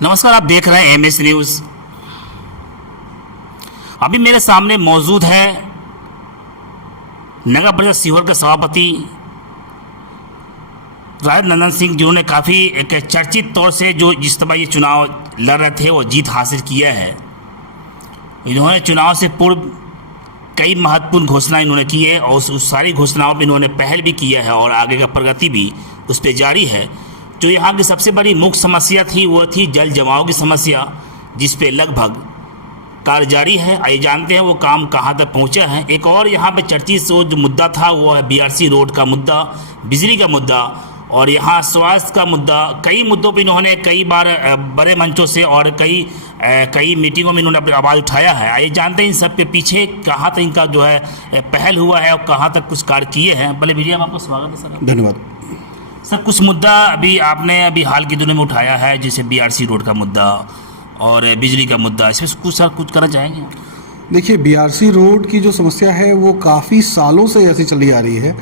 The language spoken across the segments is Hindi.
नमस्कार, आप देख रहे हैं एमएस न्यूज़। अभी मेरे सामने मौजूद है नगर परिषद सीहोर के सभापति राज नंदन सिंह, जिन्होंने काफ़ी एक चर्चित तौर से जो जिस तरह ये चुनाव लड़ रहे थे वो जीत हासिल किया है। इन्होंने चुनाव से पूर्व कई महत्वपूर्ण घोषणाएं इन्होंने की है और उस सारी घोषणाओं पर इन्होंने पहल भी किया है और आगे का प्रगति भी उस पर जारी है। जो यहाँ की सबसे बड़ी मुख्य समस्या थी वो थी जल जमाव की समस्या, जिस पे लगभग कार्य जारी है। आइए जानते हैं वो काम कहाँ तक पहुँचा है। एक और यहाँ पे चर्चित जो मुद्दा था वो है बीआरसी रोड का मुद्दा, बिजली का मुद्दा और यहाँ स्वास्थ्य का मुद्दा। कई मुद्दों पर इन्होंने कई बार बड़े मंचों से और कई मीटिंगों में इन्होंने अपनी आवाज़ उठाया है। आइए जानते हैं इन सब के पीछे कहाँ तक इनका जो है पहल हुआ है और कहाँ तक कुछ कार्य किए हैं। पहले वीडियो में आपका स्वागत है सर। धन्यवाद सर। कुछ मुद्दा आपने हाल के दिनों में उठाया है, जैसे बीआरसी रोड का मुद्दा और बिजली का मुद्दा, इसमें कुछ करना चाहेंगे? देखिए, बीआरसी रोड की जो समस्या है वो काफ़ी सालों से ऐसी चली आ रही है।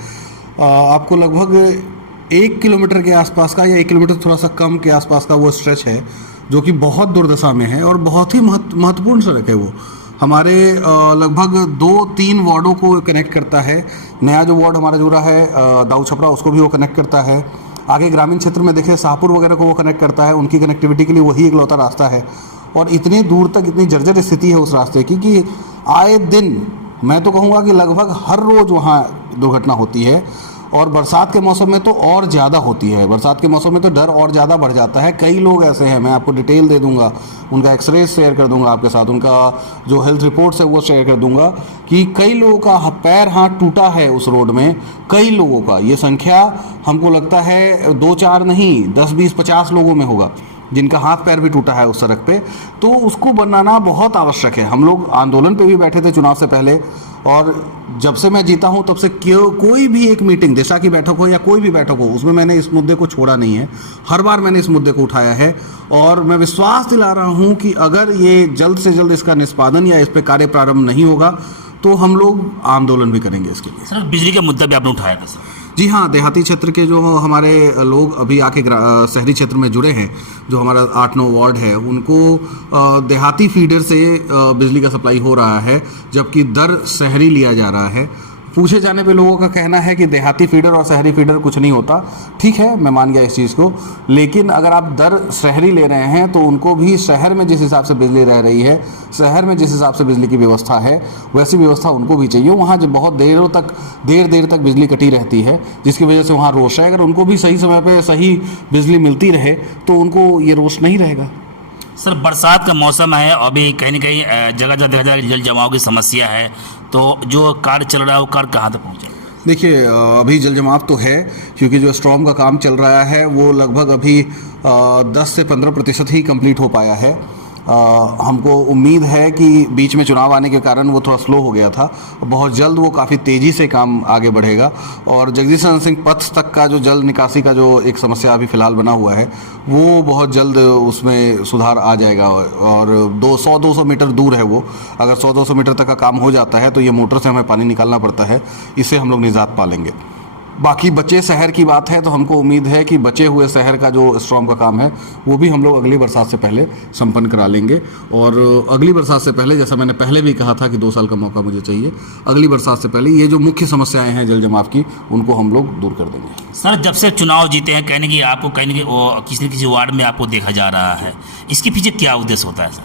आपको लगभग 1 किलोमीटर के आसपास का या 1 किलोमीटर थोड़ा सा कम के आसपास का वो स्ट्रेच है जो कि बहुत दुर्दशा में है और बहुत ही महत्वपूर्ण सड़क है। वो हमारे लगभग 2-3 वार्डों को कनेक्ट करता है। नया जो वार्ड हमारा जुड़ा है दाऊ छपरा, उसको भी वो कनेक्ट करता है। आगे ग्रामीण क्षेत्र में देखें शाहपुर वगैरह को वो कनेक्ट करता है। उनकी कनेक्टिविटी के लिए वही इकलौता रास्ता है और इतनी दूर तक इतनी जर्जर स्थिति है उस रास्ते की कि आए दिन मैं तो कहूँगा कि लगभग हर रोज़ वहाँ दुर्घटना होती है और बरसात के मौसम में तो और ज़्यादा होती है। बरसात के मौसम में तो डर और ज़्यादा बढ़ जाता है। कई लोग ऐसे हैं, मैं आपको डिटेल दे दूंगा, उनका एक्सरे शेयर कर दूंगा आपके साथ, उनका जो हेल्थ रिपोर्ट्स है वो शेयर कर दूंगा कि कई लोगों का पैर हाथ टूटा है उस रोड में। कई लोगों का, ये संख्या हमको लगता है 2-4 नहीं 10-20-50 लोगों में होगा जिनका हाथ पैर भी टूटा है उस सड़क पे। तो उसको बनाना बहुत आवश्यक है। हम लोग आंदोलन पे भी बैठे थे चुनाव से पहले और जब से मैं जीता हूं तब से कोई भी एक मीटिंग, दिशा की बैठक हो या कोई भी बैठक हो, उसमें मैंने इस मुद्दे को छोड़ा नहीं है। हर बार मैंने इस मुद्दे को उठाया है और मैं विश्वास दिला रहा हूं कि अगर ये जल्द से जल्द इसका निष्पादन या इस पर कार्य प्रारंभ नहीं होगा तो हम लोग आंदोलन भी करेंगे इसके लिए। सर, बिजली का मुद्दा भी आपने उठाया था सर? जी हाँ, देहाती क्षेत्र के जो हमारे लोग अभी आके शहरी क्षेत्र में जुड़े हैं, जो हमारा 8-9 वार्ड है, उनको देहाती फीडर से बिजली का सप्लाई हो रहा है, जबकि दर शहरी लिया जा रहा है। पूछे जाने पे लोगों का कहना है कि देहाती फीडर और शहरी फीडर कुछ नहीं होता। ठीक है, मैं मान गया इस चीज़ को, लेकिन अगर आप दर शहरी ले रहे हैं तो उनको भी शहर में जिस हिसाब से बिजली रह रही है, शहर में जिस हिसाब से बिजली की व्यवस्था है, वैसी व्यवस्था उनको भी चाहिए। वहाँ जब बहुत देर तक बिजली कटी रहती है जिसकी वजह से वहाँ रोष है। अगर उनको भी सही समय पर सही बिजली मिलती रहे तो उनको ये रोष नहीं रहेगा। सर, बरसात का मौसम है, अभी कहीं ना कहीं जगह जगह देखा जाए जल जमाव की समस्या है, तो जो कार्य चल रहा है वो कार्य कहाँ तक पहुँचा? देखिए, अभी जल जमाव तो है क्योंकि जो स्ट्रॉम का काम चल रहा है वो लगभग अभी 10 से 15% ही कंप्लीट हो पाया है। हमको उम्मीद है कि बीच में चुनाव आने के कारण वो थोड़ा स्लो हो गया था। बहुत जल्द वो काफ़ी तेज़ी से काम आगे बढ़ेगा और जगदीश नंदन सिंह पथ तक का जो जल निकासी का जो एक समस्या अभी फ़िलहाल बना हुआ है वो बहुत जल्द उसमें सुधार आ जाएगा और 100-200 मीटर दूर है वो। अगर 100-200 मीटर तक का काम हो जाता है तो ये मोटर से हमें पानी निकालना पड़ता है, इससे हम लोग निजात पा लेंगे। बाकी बचे शहर की बात है तो हमको उम्मीद है कि बचे हुए शहर का जो स्ट्रॉम का काम है वो भी हम लोग अगली बरसात से पहले संपन्न करा लेंगे। और अगली बरसात से पहले, जैसा मैंने पहले भी कहा था कि 2 साल का मौका मुझे चाहिए, अगली बरसात से पहले ये जो मुख्य समस्याएं हैं जल जमाव की, उनको हम लोग दूर कर देंगे। सर, जब से चुनाव जीते हैं कहने की आपको किसी न किसी वार्ड में आपको देखा जा रहा है, इसके पीछे क्या उद्देश्य होता है सर?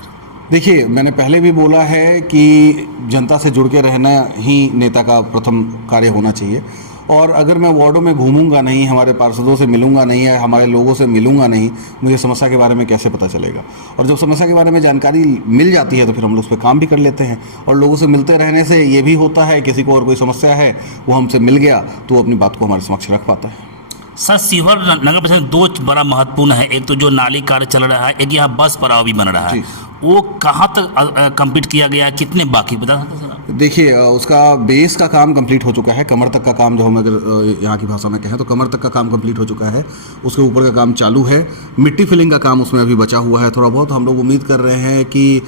देखिए, मैंने पहले भी बोला है कि जनता से जुड़ के रहना ही नेता का प्रथम कार्य होना चाहिए और अगर मैं वार्डों में घूमूंगा नहीं, हमारे पार्षदों से मिलूंगा नहीं या हमारे लोगों से मिलूंगा नहीं, मुझे समस्या के बारे में कैसे पता चलेगा? और जब समस्या के बारे में जानकारी मिल जाती है तो फिर हम लोग उस पर काम भी कर लेते हैं। और लोगों से मिलते रहने से ये भी होता है, किसी को और कोई समस्या है वो हमसे मिल गया तो वो अपनी बात को हमारे समक्ष रख पाता है। सर, सीहोर नगर परिषद में 2 बड़ा महत्वपूर्ण है, एक तो जो नाली कार्य चल रहा है, एक यहाँ बस पड़ाव भी बन रहा है, वो कहाँ तक कंप्लीट किया गया है, कितने बाकी बता सकते हैं सर? देखिए, उसका बेस का काम कंप्लीट हो चुका है, कमर तक का काम, जो हम अगर यहाँ की भाषा में कहें तो कमर तक का काम कंप्लीट हो चुका है। उसके ऊपर का काम चालू है। मिट्टी फिलिंग का काम उसमें अभी बचा हुआ है थोड़ा बहुत। हम लोग उम्मीद कर रहे हैं कि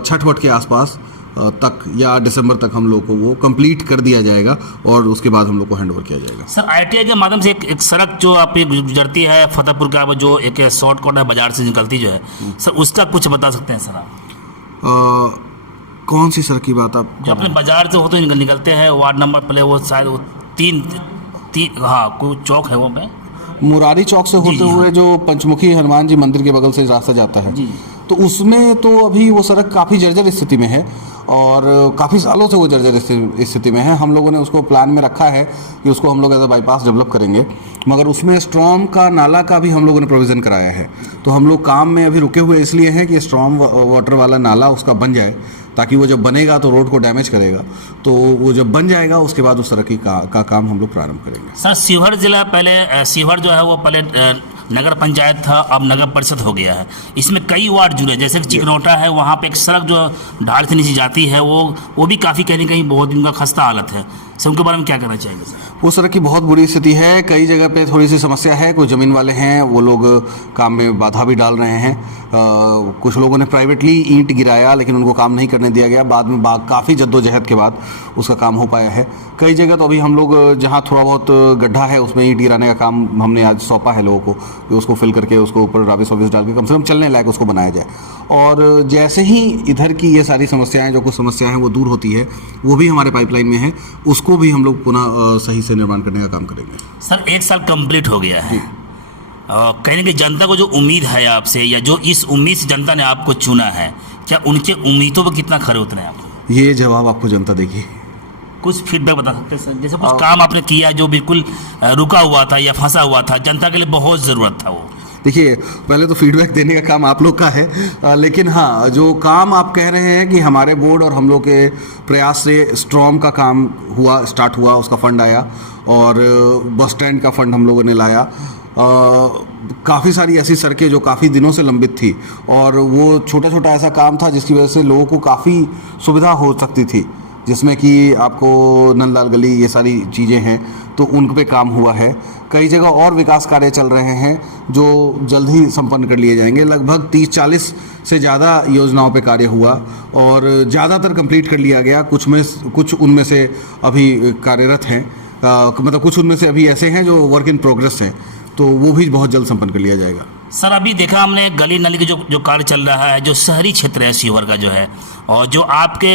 छठ वट के आसपास तक या दिसंबर तक हम लोग को वो कंप्लीट कर दिया जाएगा और उसके बाद हम लोग को हैंड ओवर किया जाएगा। सर ITI के माध्यम से एक सड़क जो आपकी गुजरती है फतेहपुर का, जो एक शॉर्टकट है बाजार से निकलती जो है, सर उसका कुछ बता सकते हैं सर आप? कौन सी सड़क की बात आप? जो अपने बाजार से होते निकलते हैं वार्ड नंबर पहले वो शायद वो तीन हाँ कोई चौक है वो पे मुरारी चौक से होते हुए जो पंचमुखी हनुमान जी मंदिर के बगल से रास्ता जाता है, तो उसमें तो अभी वो सड़क काफ़ी जर्जर स्थिति में है और काफ़ी सालों से वो जर्जर स्थिति में है। हम लोगों ने उसको प्लान में रखा है कि उसको हम लोग एज अ बाईपास डेवलप करेंगे, मगर उसमें स्ट्रॉम का नाला का भी हम लोगों ने प्रोविज़न कराया है। तो हम लोग काम में अभी रुके हुए इसलिए हैं कि स्ट्रॉम वाटर वाला नाला उसका बन जाए, ताकि वो जब बनेगा तो रोड को डैमेज करेगा, तो वो जब बन जाएगा उसके बाद उस तरह का काम हम लोग प्रारंभ करेंगे। सर शिवहर जिला पहले शिवहर जो है वो पहले नगर पंचायत था, अब नगर परिषद हो गया है। इसमें कई वार्ड जुड़े, जैसे कि चिकनौटा है, वहाँ पे एक सड़क जो ढाल से नीचे जाती है वो भी काफ़ी कहीं ना कहीं बहुत उनका खस्ता हालत है। सर उनके बारे में क्या कहना चाहेंगे सर? वो सड़क की बहुत बुरी स्थिति है, कई जगह पे थोड़ी सी समस्या है। कुछ ज़मीन वाले हैं वो लोग काम में बाधा भी डाल रहे हैं। कुछ लोगों ने प्राइवेटली ईंट गिराया लेकिन उनको काम नहीं करने दिया गया, बाद में काफ़ी जद्दोजहद के बाद उसका काम हो पाया है। कई जगह तो अभी हम लोग जहाँ थोड़ा बहुत गड्ढा है उसमें ईंट गिराने का काम हमने आज सौंपा है लोगों को कि उसको फिल करके उसको ऊपर राबिस वाबिस डाल के कम से कम चलने लायक उसको बनाया जाए। और जैसे ही इधर की ये सारी समस्याएं, जो कुछ समस्याएं हैं वो दूर होती है, वो भी हमारे पाइपलाइन में है, उसको भी हम लोग पुनः सही से निर्माण करने का काम करेंगे। सर 1 साल कंप्लीट हो गया है, कहीं ना कहीं जनता को जो उम्मीद है आपसे, या जो इस उम्मीद से जनता ने आपको चुना है, क्या उनके उम्मीदों पर कितना खरे उतरे आप? ये जवाब आपको जनता देगी। कुछ फीडबैक बता सकते हैं सर? जैसे कुछ काम आपने किया जो बिल्कुल रुका हुआ था या फंसा हुआ था, जनता के लिए बहुत ज़रूरत था वो? देखिए, पहले तो फीडबैक देने का काम आप लोग का है, लेकिन हाँ, जो काम आप कह रहे हैं कि हमारे बोर्ड और हम लोग के प्रयास से स्ट्रॉम का काम स्टार्ट हुआ, उसका फंड आया और बस स्टैंड का फंड हम लोगों ने लाया। काफ़ी सारी ऐसी सड़कें जो काफ़ी दिनों से लंबित थी और वो छोटा छोटा ऐसा काम था जिसकी वजह से लोगों को काफ़ी सुविधा हो सकती थी, जिसमें कि आपको नंदलाल गली, ये सारी चीज़ें हैं, तो उन पे काम हुआ है। कई जगह और विकास कार्य चल रहे हैं जो जल्द ही संपन्न कर लिए जाएंगे। लगभग 30-40 से ज़्यादा योजनाओं पे कार्य हुआ और ज़्यादातर कंप्लीट कर लिया गया। कुछ उनमें से अभी कार्यरत हैं, मतलब कुछ उनमें से अभी ऐसे हैं जो वर्क इन प्रोग्रेस हैं, तो वो भी बहुत जल्द संपन्न कर लिया जाएगा। सर अभी देखा हमने गली नाली की जो कार्य चल रहा है, जो शहरी क्षेत्र है शिवहर का जो है, और जो आपके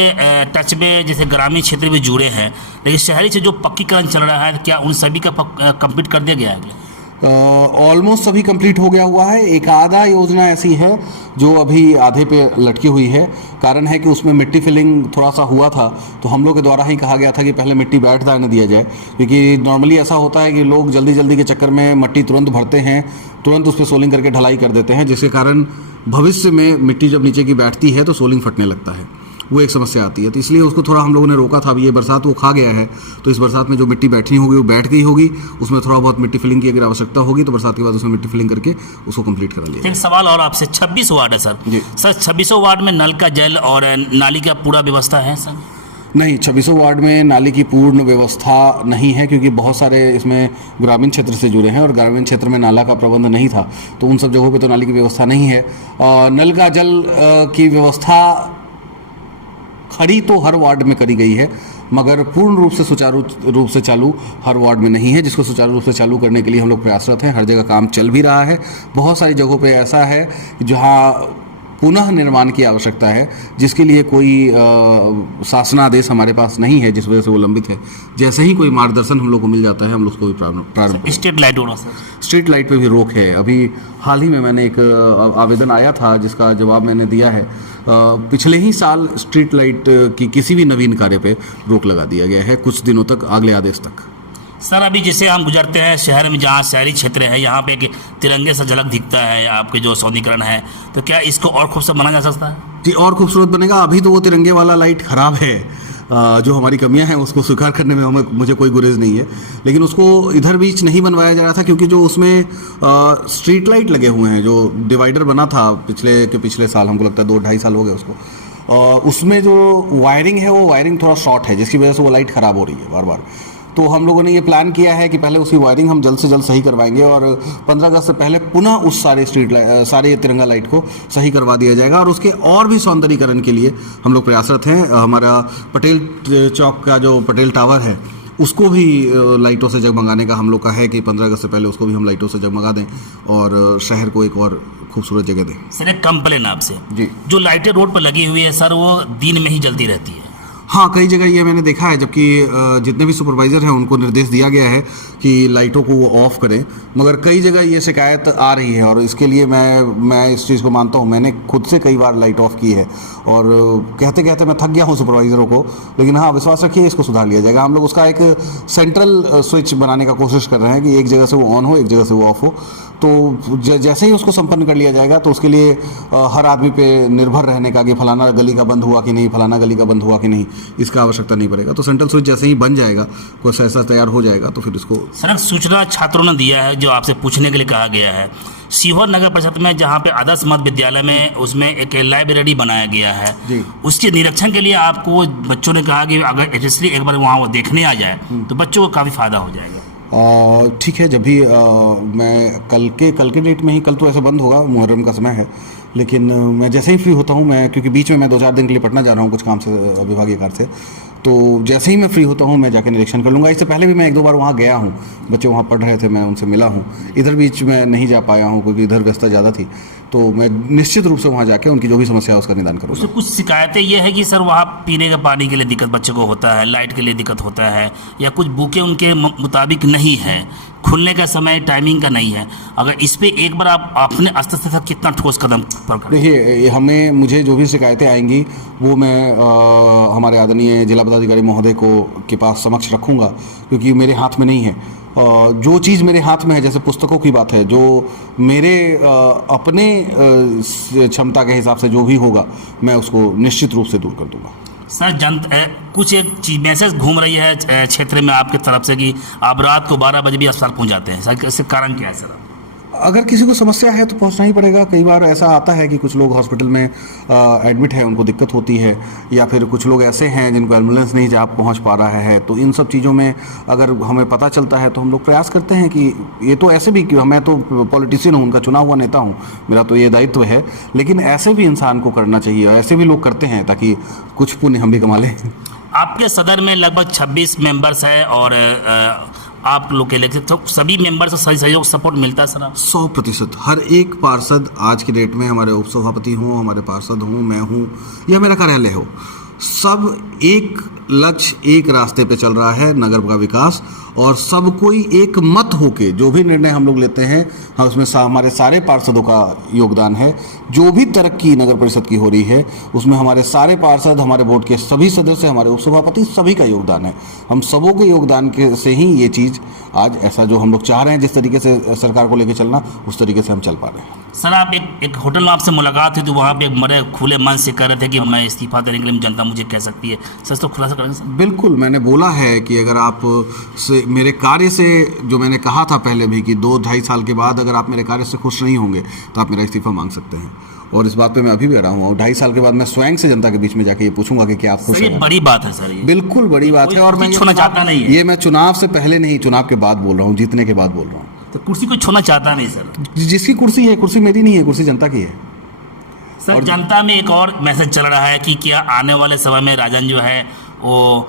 टच में जैसे ग्रामीण क्षेत्र भी जुड़े हैं, लेकिन शहरी से जो पक्कीकरण चल रहा है, क्या उन सभी का कंप्लीट कर दिया गया है? ऑलमोस्ट सभी कंप्लीट हो गया हुआ है। एक आधा योजना ऐसी है जो अभी आधे पे लटकी हुई है। कारण है कि उसमें मिट्टी फिलिंग थोड़ा सा हुआ था, तो हम लोग के द्वारा ही कहा गया था कि पहले मिट्टी बैठ जाने दिया जाए, क्योंकि नॉर्मली ऐसा होता है कि लोग जल्दी जल्दी के चक्कर में मिट्टी तुरंत भरते हैं, तुरंत उस पर सोलिंग करके ढलाई कर देते हैं, जिसके कारण भविष्य में मिट्टी जब नीचे की बैठती है तो सोलिंग फटने लगता है, वो एक समस्या आती है। तो इसलिए उसको थोड़ा हम लोगों ने रोका था। अभी ये बरसात वो खा गया है, तो इस बरसात में जो मिट्टी बैठनी होगी वो बैठ गई होगी। उसमें थोड़ा बहुत मिट्टी फिलिंग की अगर आवश्यकता होगी तो बरसात के बाद उसमें मिट्टी फिलिंग करके उसको कंप्लीट करा लिया। एक सवाल और आपसे, 26 वार्ड है सर जी। सर 26 वार्ड में नल का जल और नाली का पूरा व्यवस्था है सर? नहीं, 26 वार्ड में नाली की पूर्ण व्यवस्था नहीं है, क्योंकि बहुत सारे इसमें ग्रामीण क्षेत्र से जुड़े हैं और ग्रामीण क्षेत्र में नाला का प्रबंध नहीं था, तो उन सब जगहों पे तो नाली की व्यवस्था नहीं है। नल का जल की व्यवस्था खड़ी तो हर वार्ड में करी गई है, मगर पूर्ण रूप से सुचारू रूप से चालू हर वार्ड में नहीं है, जिसको सुचारू रूप से चालू करने के लिए हम लोग प्रयासरत हैं। हर जगह काम चल भी रहा है। बहुत सारी जगहों पे ऐसा है जहाँ पुनः निर्माण की आवश्यकता है, जिसके लिए कोई शासनादेश हमारे पास नहीं है, जिस वजह से वो लंबित है। जैसे ही कोई मार्गदर्शन हम लोग को मिल जाता है, हम लोग उसको प्रारंभ। स्ट्रीट लाइट होना सर? स्ट्रीट लाइट पे भी रोक है। अभी हाल ही में मैंने एक आवेदन आया था जिसका जवाब मैंने दिया है। पिछले ही साल स्ट्रीट लाइट की किसी भी नवीन कार्य पे रोक लगा दिया गया है कुछ दिनों तक, अगले आदेश तक। सर अभी जैसे हम गुजरते हैं शहर में, जहाँ शहरी क्षेत्र है, यहाँ पे एक तिरंगे सा झलक दिखता है आपके जो सौंदर्यीकरण है, तो क्या इसको और खूबसूरत बना जा सकता है? जी, और खूबसूरत बनेगा। अभी तो वो तिरंगे वाला लाइट खराब है, जो हमारी कमियां हैं उसको स्वीकार करने में मुझे कोई गुरेज नहीं है, लेकिन उसको इधर बीच नहीं बनवाया जा रहा था, क्योंकि जो उसमें स्ट्रीट लाइट लगे हुए हैं, जो डिवाइडर बना था पिछले साल, हमको लगता है 2-2.5 साल हो गए उसको, उसमें जो वायरिंग है वो वायरिंग थोड़ा शॉर्ट है, जिसकी वजह से वो लाइट ख़राब हो रही है बार बार। तो हम लोगों ने ये प्लान किया है कि पहले उसकी वायरिंग हम जल्द से जल्द सही करवाएंगे और 15 अगस्त से पहले पुनः उस सारे तिरंगा लाइट को सही करवा दिया जाएगा। और उसके और भी सौंदर्यीकरण के लिए हम लोग प्रयासरत हैं। हमारा पटेल चौक का जो पटेल टावर है उसको भी लाइटों से जगमगाने का हम लोग का है कि 15 अगस्त से पहले उसको भी हम लाइटों से जगमगा दें और शहर को एक और खूबसूरत जगह दें। सर एक कंप्लेन आपसे, जी, जो लाइटें रोड पर लगी हुई है सर वो दिन में ही जलती रहती है। हाँ, कई जगह ये मैंने देखा है, जबकि जितने भी सुपरवाइज़र हैं उनको निर्देश दिया गया है कि लाइटों को वो ऑफ़ करें, मगर कई जगह ये शिकायत आ रही है और इसके लिए मैं इस चीज़ को मानता हूँ। मैंने खुद से कई बार लाइट ऑफ़ की है और कहते कहते मैं थक गया हूँ सुपरवाइज़रों को, लेकिन हाँ, विश्वास रखिए इसको सुधार लिया जाएगा। हम लोग उसका एक सेंट्रल स्विच बनाने का कोशिश कर रहे हैं कि एक जगह से वो ऑन हो, एक जगह से वो ऑफ हो। तो जैसे ही उसको संपन्न कर लिया जाएगा तो उसके लिए हर आदमी पे निर्भर रहने का कि फलाना गली का बंद हुआ कि नहीं, फलाना गली का बंद हुआ कि नहीं, इसका आवश्यकता नहीं पड़ेगा। तो सेंट्रल स्विच जैसे ही बन जाएगा, कोई ऐसा तैयार हो जाएगा तो फिर इसको। सर सूचना छात्रों ने दिया है जो आपसे पूछने के लिए कहा गया है, सीहोर नगर परिषद में जहाँ पे आदर्श मध्य विद्यालय में उसमें एक लाइब्रेरी बनाया गया है जी, उसके निरीक्षण के लिए आपको बच्चों ने कहा कि अगर एटलीस्ट एक बार वहाँ वो देखने आ जाए तो बच्चों को काफ़ी फायदा हो जाएगा। ठीक है, जब भी मैं कल के डेट में ही, कल तो ऐसे बंद होगा, मुहर्रम का समय है, लेकिन मैं जैसे ही फ्री होता हूँ, मैं क्योंकि बीच में मैं 2-4 दिन के लिए पटना जा रहा हूँ कुछ काम से, विभागीय कार्य से, तो जैसे ही मैं फ्री होता हूँ मैं जाकर निरीक्षण कर लूँगा। इससे पहले भी मैं 1-2 बार वहाँ गया हूँ, बच्चे वहाँ पढ़ रहे थे, मैं उनसे मिला हूँ। इधर बीच में नहीं जा पाया हूँ क्योंकि इधर व्यस्तता ज़्यादा थी, तो मैं निश्चित रूप से वहाँ जाके उनकी जो भी समस्या है उसका निदान करूँगा। उसमें कुछ शिकायतें ये है कि सर वहाँ पीने का पानी के लिए दिक्कत बच्चे को होता है, लाइट के लिए दिक्कत होता है, या कुछ बुकें उनके मुताबिक नहीं है, खुलने का समय टाइमिंग का नहीं है। अगर इस पे एक बार आप अपने स्तर से कितना ठोस कदम पर करें? देखिए, मुझे जो भी शिकायतें आएंगी वो मैं हमारे आदरणीय जिला पदाधिकारी महोदय के पास समक्ष रखूँगा, क्योंकि मेरे हाथ में नहीं है। जो चीज़ मेरे हाथ में है, जैसे पुस्तकों की बात है, जो मेरे अपने क्षमता के हिसाब से जो भी होगा मैं उसको निश्चित रूप से दूर कर दूंगा। सर कुछ एक चीज मैसेज घूम रही है क्षेत्र में आपके तरफ से कि आप रात को 12 बजे भी अस्पताल पहुंच जाते हैं, सर इससे कारण क्या है सर? अगर किसी को समस्या है तो पहुंचना ही पड़ेगा। कई बार ऐसा आता है कि कुछ लोग हॉस्पिटल में एडमिट है, उनको दिक्कत होती है, या फिर कुछ लोग ऐसे हैं जिनको एम्बुलेंस नहीं जा पहुंच पा रहा है, तो इन सब चीज़ों में अगर हमें पता चलता है तो हम लोग प्रयास करते हैं कि ये तो ऐसे भी, मैं तो पॉलिटिशियन हूँ, उनका चुना हुआ नेता हूँ, मेरा तो ये दायित्व है, लेकिन ऐसे भी इंसान को करना चाहिए, ऐसे भी लोग करते हैं ताकि कुछ पुण्य हम भी कमा लें। आपके सदर में लगभग 26 मेंबर्स है और आप लोग के लिए तो सभी मेंबर से सही सहयोग सपोर्ट मिलता है सर? आप 100% हर एक पार्षद आज की डेट में, हमारे उपसभापति हों, हमारे पार्षद हों, मैं हूँ या मेरा कार्यालय हो, सब एक लक्ष्य, एक रास्ते पे चल रहा है, नगर का विकास, और सब कोई एक मत होके जो भी निर्णय हम लोग लेते हैं, हाँ, उसमें हमारे सारे पार्षदों का योगदान है। जो भी तरक्की नगर परिषद की हो रही है उसमें हमारे सारे पार्षद, हमारे बोर्ड के सभी सदस्य, हमारे उपसभापति, सभी का योगदान है। हम सबों के योगदान के से ही ये चीज़ आज ऐसा जो हम लोग चाह रहे हैं, जिस तरीके से सरकार को लेकर चलना, उस तरीके से हम चल पा रहे हैं। सर आप एक होटल में आपसे मुलाकात हुई तो वहाँ पे बड़े खुले मन से कह रहे थे कि मैं इस्तीफा देने के लिए जनता मुझे कह सकती है, सच तो खुलासा करेंगे सर? बिल्कुल, मैंने बोला है कि अगर आप से मेरे कार्य से, जो मैंने कहा था पहले भी कि 2-2.5 साल के बाद अगर आप मेरे कार्य से खुश नहीं होंगे तो आप मेरा इस्तीफा मांग सकते हैं, और इस बात पे मैं अभी भी रहा हूँ। और 2.5 साल के बाद मैं स्वयं से जनता के बीच में जाके ये पूछूंगा कि क्या आप खुश हैं? ये बड़ी बात है सर, ये बिल्कुल बड़ी बात है। और मैं छोड़ना चाहता नहीं है, ये मैं चुनाव से पहले नहीं, चुनाव के बाद बोल रहा हूँ, जीतने के बाद बोल रहा हूँ। तो कुर्सी को छोड़ना चाहता नहीं सर? जिसकी कुर्सी है, कुर्सी मेरी नहीं है, कुर्सी जनता की है सर। और जनता में एक और मैसेज चल रहा है कि क्या आने वाले समय में राजन जो है वो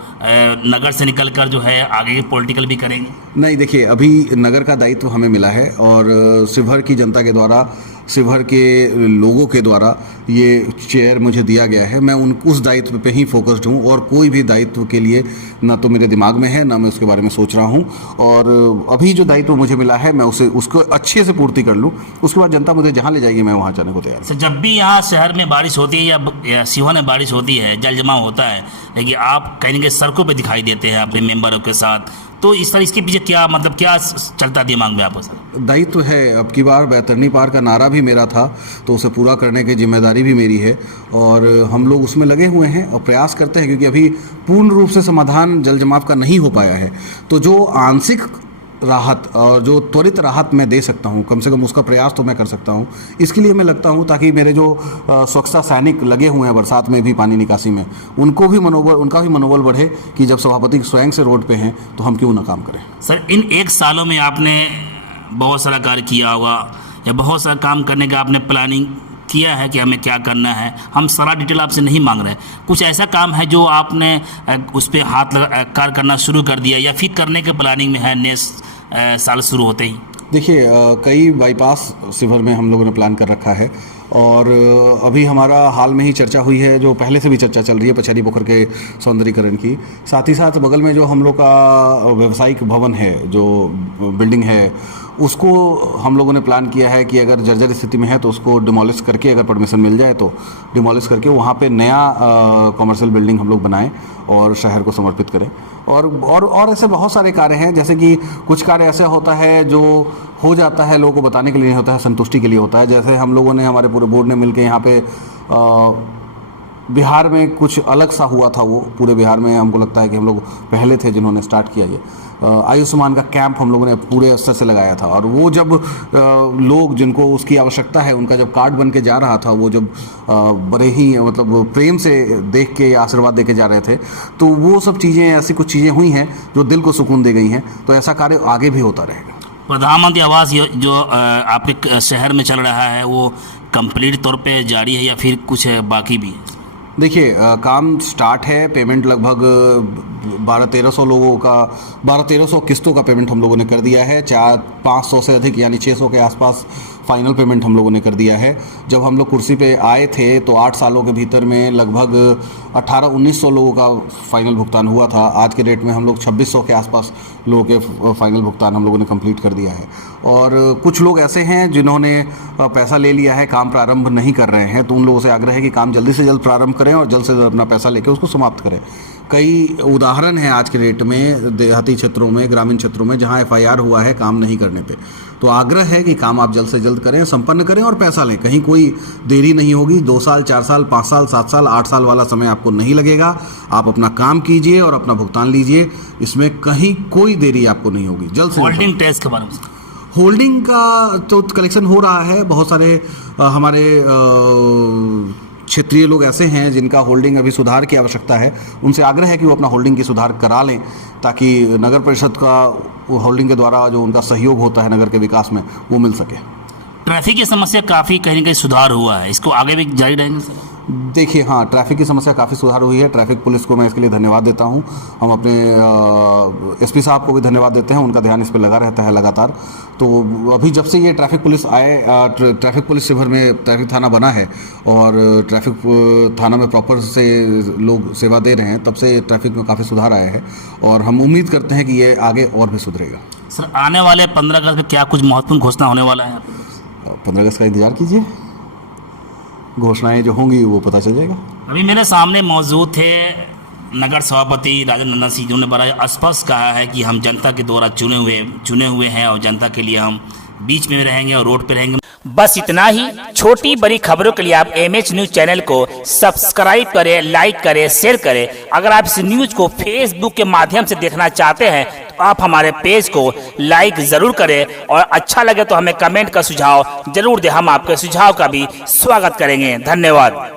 नगर से निकलकर जो है आगे पॉलिटिकल भी करेंगे? नहीं, देखिए, अभी नगर का दायित्व हमें मिला है और शिवहर की जनता के द्वारा, शिवहर के लोगों के द्वारा ये चेयर मुझे दिया गया है। मैं उस दायित्व पे ही फोकस्ड हूँ और कोई भी दायित्व के लिए ना तो मेरे दिमाग में है, ना मैं उसके बारे में सोच रहा हूँ। और अभी जो दायित्व मुझे मिला है मैं उसको अच्छे से पूर्ति कर लूँ, उसके बाद जनता मुझे जहाँ ले जाएगी मैं वहाँ जाने को तैयार हूँ। जब भी यहाँ शहर में बारिश होती है या सीहोर में बारिश होती है, जल जमाव होता है, लेकिन आप कहीं ना कहीं सड़कों पर दिखाई देते हैं अपने मेंबरों के साथ, तो इस तरह इसके पीछे क्या मतलब क्या चलता दिमाग में आपको सर? दायित्व है, अब की बार बैतरनी पार का नारा भी मेरा था, तो उसे पूरा करने की जिम्मेदारी भी मेरी है और हम लोग उसमें लगे हुए हैं और प्रयास करते हैं, क्योंकि अभी पूर्ण रूप से समाधान जल जमाव का नहीं हो पाया है। तो जो आंशिक राहत और जो त्वरित राहत मैं दे सकता हूँ, कम से कम उसका प्रयास तो मैं कर सकता हूँ। इसके लिए मैं लगता हूँ ताकि मेरे जो स्वच्छता सैनिक लगे हुए हैं बरसात में भी पानी निकासी में, उनका भी मनोबल बढ़े कि जब सभापति स्वयं से रोड पे हैं तो हम क्यों ना काम करें। सर, इन 1 सालों में आपने बहुत सारा कार्य किया होगा या बहुत सारा काम करने का आपने प्लानिंग किया है कि हमें क्या करना है। हम सारा डिटेल आपसे नहीं मांग रहे, कुछ ऐसा काम है जो आपने उस पर हाथ लगा कार्य करना शुरू कर दिया या फिर करने के प्लानिंग में है नेक्स्ट साल शुरू होते ही? देखिए, कई बाईपास शिविर में हम लोगों ने प्लान कर रखा है और अभी हमारा हाल में ही चर्चा हुई है, जो पहले से भी चर्चा चल रही है पचहरी पोखर के सौंदर्यीकरण की। साथ ही साथ बगल में जो हम लोग का व्यावसायिक भवन है, जो बिल्डिंग है, उसको हम लोगों ने प्लान किया है कि अगर जर्जर स्थिति में है तो उसको डिमोलिश करके, अगर परमिशन मिल जाए तो डिमोलिश करके वहाँ पे नया कमर्शियल बिल्डिंग हम लोग बनाएं और शहर को समर्पित करें। और ऐसे बहुत सारे कार्य हैं, जैसे कि कुछ कार्य ऐसा होता है जो हो जाता है, लोगों को बताने के लिए नहीं होता है, संतुष्टि के लिए होता है। जैसे हम लोगों ने, हमारे पूरे बोर्ड ने मिलकर यहाँ पे बिहार में कुछ अलग सा हुआ था, वो पूरे बिहार में हमको लगता है कि हम लोग पहले थे जिन्होंने स्टार्ट किया ये आयुष्मान का कैंप हम लोगों ने पूरे स्तर से लगाया था। और वो जब लोग जिनको उसकी आवश्यकता है, उनका जब कार्ड बन के जा रहा था, वो जब बड़े ही मतलब प्रेम से देख के या आशीर्वाद दे के जा रहे थे, तो वो सब चीज़ें, ऐसी कुछ चीज़ें हुई हैं जो दिल को सुकून दे गई हैं। तो ऐसा कार्य आगे भी होता रहेगा। प्रधानमंत्री आवास जो आपके शहर में चल रहा है, वो कंप्लीट तौर पे जारी है या फिर कुछ बाकी भी है? देखिए, काम स्टार्ट है। पेमेंट लगभग 1200-1300 लोगों का, 1200-1300 किस्तों का पेमेंट हम लोगों ने कर दिया है। 500 से अधिक यानी 600 के आसपास फाइनल पेमेंट हम लोगों ने कर दिया है। जब हम लोग कुर्सी पे आए थे तो 8 सालों के भीतर में लगभग 1800-1900 लोगों का फाइनल भुगतान हुआ था। आज के डेट में हम लोग 2600 के आसपास लोगों के फाइनल भुगतान हम लोगों ने कंप्लीट कर दिया है। और कुछ लोग ऐसे हैं जिन्होंने पैसा ले लिया है, काम प्रारंभ नहीं कर रहे हैं, तो उन लोगों से आग्रह है कि काम जल्दी से जल्द प्रारंभ करें और जल्द से जल्द अपना पैसा लेकर उसको समाप्त करें। कई उदाहरण हैं आज के डेट में देहाती क्षेत्रों में, ग्रामीण क्षेत्रों में, जहां FIR हुआ है काम नहीं करने पे। तो आग्रह है कि काम आप जल्द से जल्द करें, संपन्न करें और पैसा लें। कहीं कोई देरी नहीं होगी। 2 साल, 4 साल, 5 साल, 7 साल, 8 साल वाला समय आपको नहीं लगेगा। आप अपना काम कीजिए और अपना भुगतान लीजिए, इसमें कहीं कोई देरी आपको नहीं होगी। जल्द से होल्डिंग टैक्स के बारे में? होल्डिंग का तो कलेक्शन हो रहा है। बहुत सारे हमारे क्षेत्रीय लोग ऐसे हैं जिनका होल्डिंग अभी सुधार की आवश्यकता है। उनसे आग्रह है कि वो अपना होल्डिंग की सुधार करा लें, ताकि नगर परिषद का होल्डिंग के द्वारा जो उनका सहयोग होता है नगर के विकास में, वो मिल सके। ट्रैफिक की समस्या काफ़ी कहीं ना कहीं सुधार हुआ है, इसको आगे भी जारी रहेंगे सर? देखिए, हाँ, ट्रैफिक की समस्या काफ़ी सुधार हुई है। ट्रैफिक पुलिस को मैं इसके लिए धन्यवाद देता हूँ। हम अपने SP साहब को भी धन्यवाद देते हैं, उनका ध्यान इस पर लगा रहता है लगातार। तो अभी जब से ये ट्रैफिक पुलिस आए, ट्रैफिक पुलिस शिविर में ट्रैफिक थाना बना है और ट्रैफिक थाना में प्रॉपर से लोग सेवा दे रहे हैं, तब से ट्रैफिक में काफ़ी सुधार आया है और हम उम्मीद करते हैं कि ये आगे और भी सुधरेगा। सर, आने वाले 15 अगस्त में क्या कुछ महत्वपूर्ण घोषणा होने वाला है? 15 अगस्त का इंतजार कीजिए, घोषणाएं जो होंगी वो पता चल जाएगा। अभी मेरे सामने मौजूद थे नगर सभापति राजेंद्र नंदन सिंह, जिन्होंने बड़ा स्पष्ट कहा है कि हम जनता के द्वारा चुने हुए हैं और जनता के लिए हम बीच में रहेंगे और रोड पे रहेंगे। बस इतना ही। छोटी बड़ी खबरों के लिए आप MH न्यूज चैनल को सब्सक्राइब करें, लाइक करें, शेयर करें। अगर आप इस न्यूज को फेसबुक के माध्यम से देखना चाहते हैं तो आप हमारे पेज को लाइक जरूर करें और अच्छा लगे तो हमें कमेंट का सुझाव जरूर दें। हम आपके सुझाव का भी स्वागत करेंगे। धन्यवाद।